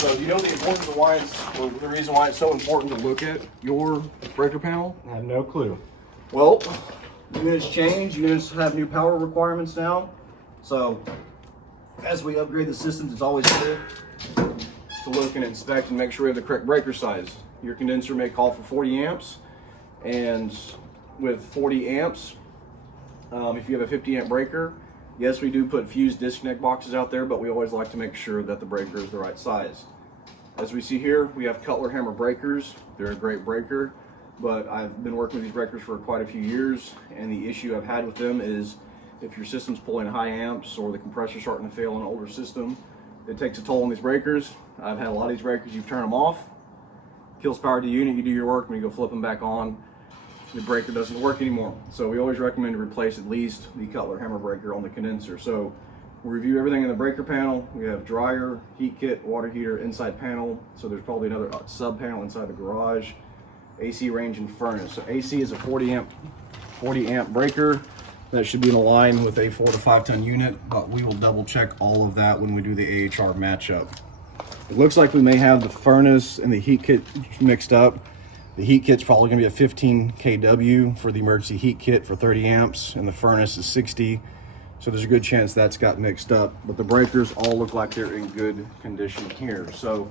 So you know the importance of why it's, or the reason why it's so important to look at your breaker panel? I have no clue. Well, units change, units have new power requirements now. So as we upgrade the systems, it's always good to look and inspect and make sure we have the correct breaker size. Your condenser may call for 40 amps, and with 40 amps, if you have a 50 amp breaker, yes, we do put fused disconnect boxes out there, but we always like to make sure that the breaker is the right size. As we see here, we have Cutler hammer breakers. They're a great breaker, but I've been working with these breakers for quite a few years, and the issue I've had with them is if your system's pulling high amps or the compressor's starting to fail on an older system, it takes a toll on these breakers. I've had a lot of these breakers, you turn them off, kills power to the unit, you do your work, when you go flip them back on, the breaker doesn't work anymore. So we always recommend to replace at least the Cutler hammer breaker on the condenser. So we'll review everything in the breaker panel. We have dryer, heat kit, water heater, inside panel. So there's probably another sub panel inside the garage, AC range and furnace. So AC is a 40 amp breaker. That should be in line with a 4 to 5 ton unit, but we will double check all of that when we do the AHR matchup. It looks like we may have the furnace and the heat kit mixed up. The heat kit's probably gonna be a 15 kW for the emergency heat kit for 30 amps, and the furnace is 60. So there's a good chance that's got mixed up, but the breakers all look like they're in good condition here. So